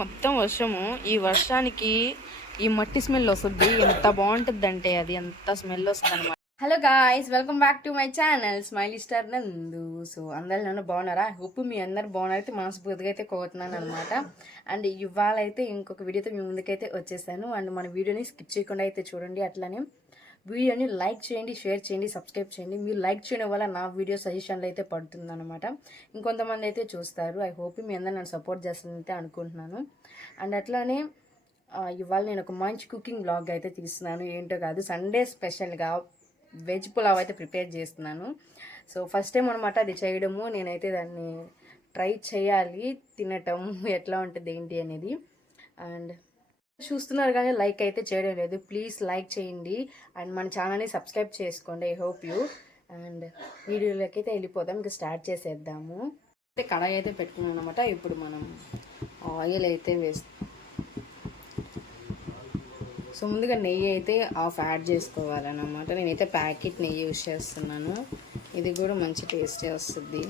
మొత్తం వర్షము. ఈ వర్షానికి ఈ మట్టి స్మెల్ వస్తుంది. ఎంత బాగుంటుంది అంటే అది. ఎంత స్మెల్ వస్తుంది అనమాట hello guys welcome back to my channel Smile Star Nandu. So అందరు నన్ను బాగున్నారా? హోప్ మీ అందరు బాగున్నారైతే మనస్ఫూర్తిగా అయితే కోరుతున్నాను అనమాట అండ్ ఇవాళ అయితే ఇంకొక వీడియోతో మీ ముందుకైతే వచ్చేసాను. అండ్ మన వీడియోని స్కిప్ చేయకుండా అయితే చూడండి అట్లానే. వీడియోని లైక్ చేయండి షేర్ చేయండి సబ్స్క్రైబ్ చేయండి. మీరు లైక్ చేయడం వల్ల నా వీడియో సజెషన్లు అయితే పడుతుంది అనమాట ఇంకొంతమంది అయితే చూస్తారు. ఐ హోప్ మీ అందరూ నన్ను సపోర్ట్ చేస్తానైతే అనుకుంటున్నాను. అండ్ అట్లానే ఇవాళ నేను ఒక మంచి కుకింగ్ బ్లాగ్ అయితే తీస్తున్నాను. ఏంటో కాదు సండే స్పెషల్గా వెజ్ పులావ్ అయితే ప్రిపేర్ చేస్తున్నాను. సో ఫస్ట్ టైం అనమాట అది చేయడము. నేనైతే దాన్ని ట్రై చేయాలి తినటం ఎట్లా ఉంటుంది ఏంటి అనేది. అండ్ చూస్తున్నారు కానీ లైక్ అయితే చేయడం లేదు. ప్లీజ్ లైక్ చేయండి. అండ్ మన ఛానల్ని సబ్స్క్రైబ్ చేసుకోండి. I hope you. అండ్ వీడియోలోకి అయితే వెళ్ళిపోదాం. ఇంకా స్టార్ట్ చేసేద్దాము. అయితే కడాయి అయితే పెట్టుకున్నాం అనమాట ఇప్పుడు మనం ఆయిల్ అయితే వేస్తాం సో ముందుగా నెయ్యి అయితే హాఫ్ యాడ్ చేసుకోవాలన్నమాట. నేనైతే ప్యాకెట్ నెయ్యి యూస్ చేస్తున్నాను. ఇది కూడా మంచి టేస్టే వస్తుంది.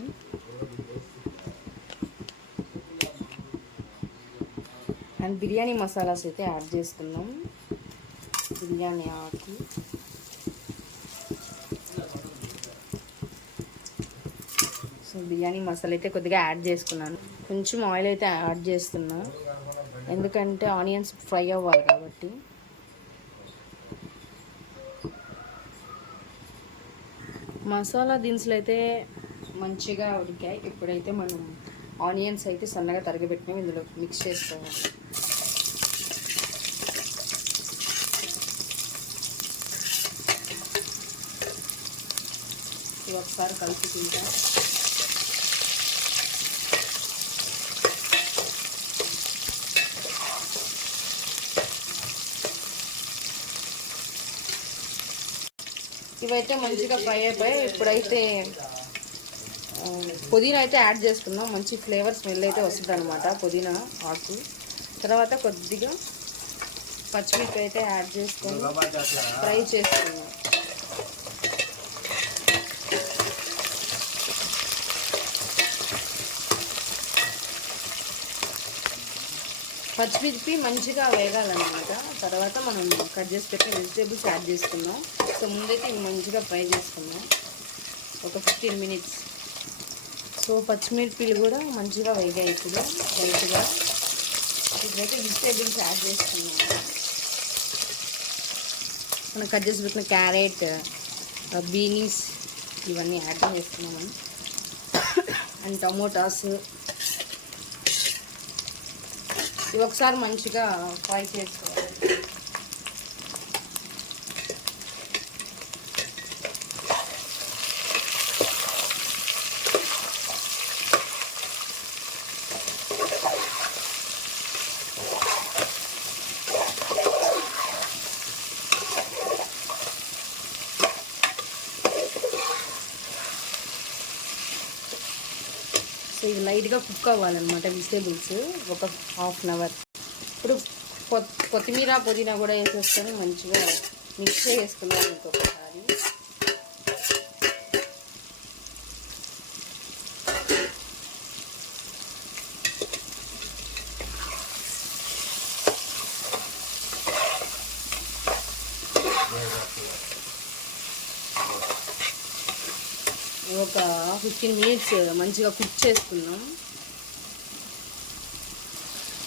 అండ్ బిర్యానీ మసాలాస్ అయితే యాడ్ చేసుకున్నాం బిర్యానీ ఆకు. సో బిర్యానీ మసాలా అయితే కొద్దిగా యాడ్ చేసుకున్నాను. కొంచెం ఆయిల్ అయితే యాడ్ చేస్తున్నా. ఎందుకంటే ఆనియన్స్ ఫ్రై అవ్వాలి కాబట్టి. మసాలా దినుసులు అయితే మంచిగా ఉడికాయి. ఇప్పుడైతే మనం ఆనియన్స్ అయితే సన్నగా తరగబెట్టినవి ఇందులో మిక్స్ చేసుకోవాలి. వేసి ఒకసారి కలుపుకుంటా ఇవైతే మంచిగా ఫ్రై అయిపోయాయి ఇప్పుడైతే పుదీనా అయితే యాడ్ చేసుకున్నాం మంచి ఫ్లేవర్ స్మెల్ అయితే వస్తుంది అనమాట పుదీనా ఆకు. తర్వాత కొద్దిగా పచ్చిమిరపకాయ అయితే యాడ్ చేసుకొని ఫ్రై చేసుకున్నాం పచ్చిమిర్చి మంచిగా వేగాలన్నమాట. తర్వాత మనం కట్ చేసి పెట్టి వెజిటేబుల్స్ యాడ్ చేసుకున్నాం సో ముందైతే ఇవి మంచిగా ఫ్రై చేసుకున్నాం ఒక ఫిఫ్టీన్ మినిట్స్. సో పచ్చిమిర్పీలు కూడా మంచిగా వేగాయి ఇప్పుడు లైట్గా. ఇప్పుడైతే వెజిటేబుల్స్ యాడ్ చేసుకున్నాం మనం కట్ చేసి పెట్టిన క్యారెట్ బీనీస్ ఇవన్నీ యాడ్ చేస్తున్నాం అండ్ టమోటాస్. ఇవి ఒకసారి మంచిగా ఫ్రై చేసుకోవాలి సో ఇవి లైట్గా కుక్ అవ్వాలన్నమాట వెజిటేబుల్స్ ఒక హాఫ్ అన్ అవర్ ఇప్పుడు కొత్తిమీర పుదీనా కూడా వేసేసుకొని మంచిగా మిక్స్ చేసుకున్నాం ఇంకొకసారి ఒక ఫిఫ్టీన్ మినిట్స్ మంచిగా కుక్ చేసుకున్నాం.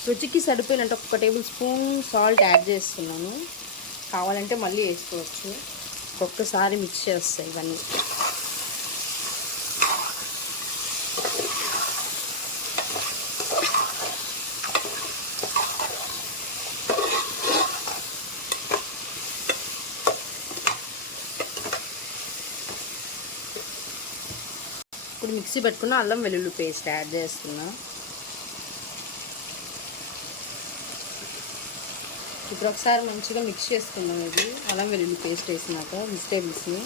రుచికి సరిపోయినట్టు ఒక టేబుల్ స్పూన్ సాల్ట్ యాడ్ చేస్తున్నాను. కావాలంటే మళ్ళీ వేసుకోవచ్చు. ఒక్కసారి మిక్స్ చేస్తాయి ఇవన్నీ. ఇప్పుడు మిక్సీ పెట్టుకున్న అల్లం వెల్లుల్లి పేస్ట్ యాడ్ చేస్తున్నా. ఇప్పుడు ఒకసారి మంచిగా మిక్స్ చేసుకున్నాం ఇది. అల్లం వెల్లుల్లి పేస్ట్ వేసినాక వెజిటేబుల్స్ని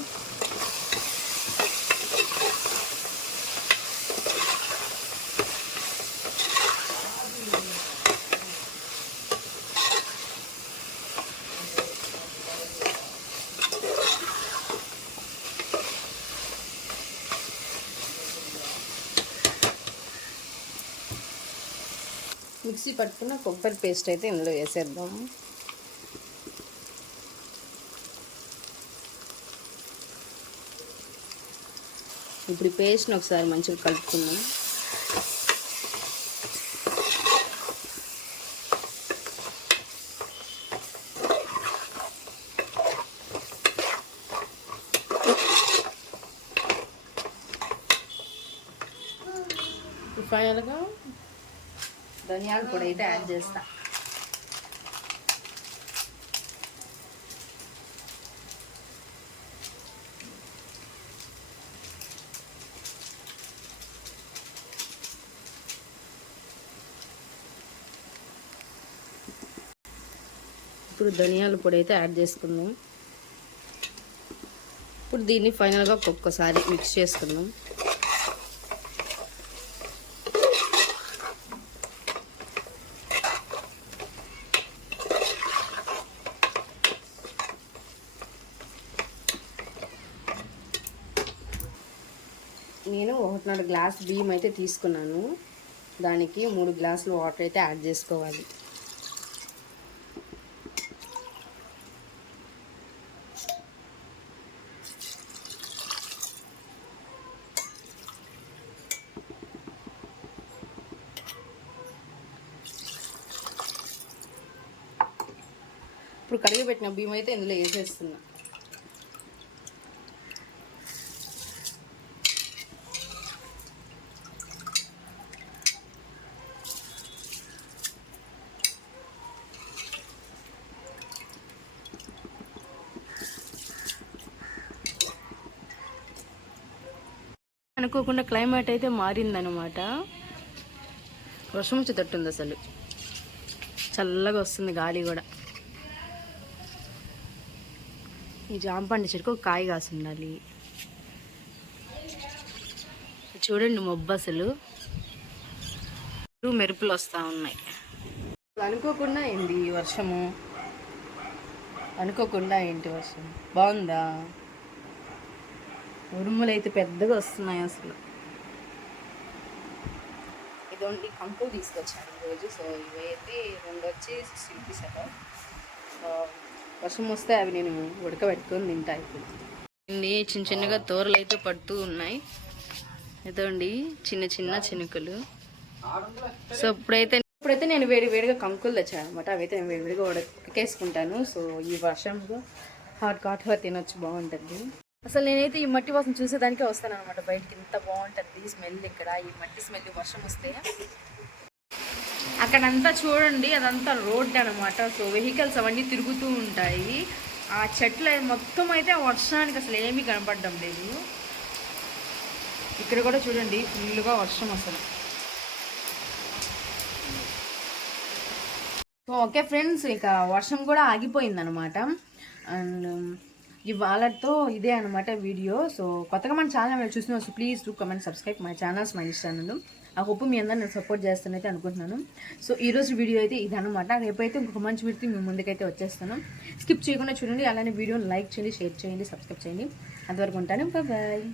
మిక్సీ పట్టుకున్న కొబ్బరి పేస్ట్ అయితే ఇందులో వేసేద్దాం. ఇప్పుడు పేస్ట్ని ఒకసారి మంచిగా కలుపుకుందాం. ఫైనల్గా ధనియాల పొడి అయితే యాడ్ చేస్తా. ఇప్పుడు ధనియాల పొడి అయితే యాడ్ చేసుకుందాం. ఇప్పుడు దీన్ని ఫైనల్గా ఒక్కొక్కసారి మిక్స్ చేసుకుందాం నేను ఒకటిన్నర గ్లాస్ బియ్యం అయితే తీసుకున్నాను. దానికి మూడు గ్లాసులు వాటర్ అయితే యాడ్ చేసుకోవాలి. ఇప్పుడు కడిగి పెట్టిన బియ్యం అయితే ఇందులో వేసేస్తున్నాను అనుకోకుండా క్లైమేట్ అయితే మారిందనమాట వర్షం వచ్చేటట్టుంది అసలు. చల్లగా వస్తుంది గాలి కూడా. ఈ జాంపండి చెట్టుకు ఒక కాయ కాసి ఉండాలి. చూడండి మొబ్బు అసలు. మెరుపులు వస్తూ ఉన్నాయి. అనుకోకుండా ఏంది వర్షము? అనుకోకుండా ఏంటి వర్షం? బాగుందా? ఉరుములు అయితే పెద్దగా వస్తున్నాయి అసలు. ఇదొండి కంపు తీసుకొచ్చాను ఈరోజు. సో ఇవి అయితే రెండు వచ్చి సిక్స్టీ రూపీస్ వర్షం వస్తే అవి నేను ఉడకబెట్టుకొని తింటా ఇప్పుడు. చిన్న చిన్నగా తోరలు అయితే పడుతూ ఉన్నాయి. ఇదండి చిన్న చిన్న చినుకులు. సో ఇప్పుడైతే ఇప్పుడైతే నేను వేడి వేడిగా కంకులు తెచ్చాను అనమాట అవైతే నేను వేడి వేడిగా ఉడకేసుకుంటాను. సో ఈ వర్షంలో హాట్ హాట్గా తినొచ్చు బాగుంటుంది. అసలు నేనైతే ఈ మట్టి వాసన చూసేదానికే వస్తాను అనమాట బయటికి. ఇంత బాగుంటుంది స్మెల్ ఇక్కడ. ఈ మట్టి స్మెల్ వర్షం వస్తే. అక్కడంతా చూడండి అదంతా రోడ్ అనమాట సో వెహికల్స్ అవన్నీ తిరుగుతూ ఉంటాయి. ఆ చెట్లు మొత్తం అయితే ఆ వర్షానికి అసలు ఏమీ కనపడడం లేదు. ఇక్కడ కూడా చూడండి ఫుల్గా వర్షం అసలు. సో ఓకే ఫ్రెండ్స్ ఇక వర్షం కూడా ఆగిపోయింది అనమాట అండ్ ఇవాళతో ఇదే అనమాట వీడియో. సో కొత్తగా మన ఛానల్ చూసిన so please do comment subscribe my channels my channel ఆ హోప్ మీ అందరూ నేను సపోర్ట్ చేస్తానైతే అనుకుంటున్నాను. సో ఈరోజు వీడియో అయితే ఇదనమాట రేపైతే ఇంకొక మంచి వీడితో మీ ముందుకైతే వచ్చేస్తాను. స్కిప్ చేయకుండా చూడండి అలానే వీడియోని లైక్ చేయండి షేర్ చేయండి సబ్స్క్రైబ్ చేయండి. అంతవరకు ఉంటాను. బాయ్